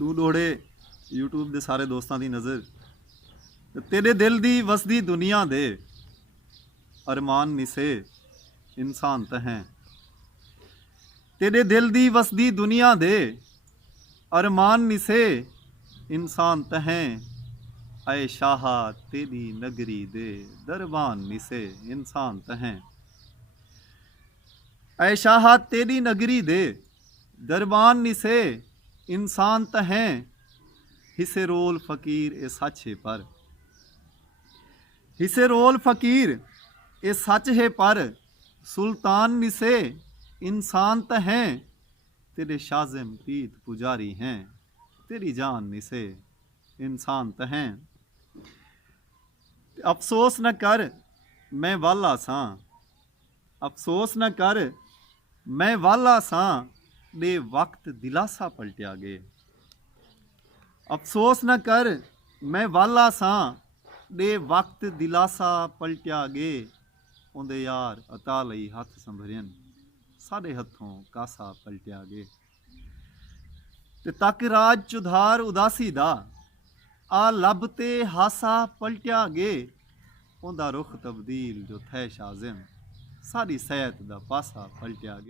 ਦੂ ਦੋੜੇ YouTube ਦੇ ਸਾਰੇ ਦੋਸਤਾਂ ਦੀ ਨਜ਼ਰ ਤੇ ਤੇਰੇ ਦਿਲ ਦੀ ਵਸਦੀ ਦੁਨੀਆ ਦੇ ਅਰਮਾਨ ਨਿਸੇ ਇਨਸਾਨ ਤਾਂ ਹੈ तेरे दिल दी वसदी दुनिया दे अरमान निसे इंसान तहें आए शाहा तेरी नगरी दे दरबान निसे इंसान तहें आए शाहा तेरी नगरी दे दरबान निसे इंसान तहें हिसे रोल फकीर ए सच है पर हिसे रोल फकीर ए सच है पर सुल्तान निसे इंसान तो हैं तेरे शाज़िम पीत पुजारी हैं तेरी जान निसे इंसान तो हैं अफसोस न कर मैं वाला सां अफसोस न कर मैं वाला सां दे वक्त दिलासा पलटिया गे अफसोस न कर मैं वाला सां दे वक्त दिलासा पलटिया गे उंदे यार अता लई हथ संभरियन साढ़े हथों कासा पलटिया गे ते तक राज चुधार उदासी दा आ लब ते हासा पलटिया गे उंदा रुख तब्दील जो थे शाज़िम सारी सैत दा पासा पलटिया गे।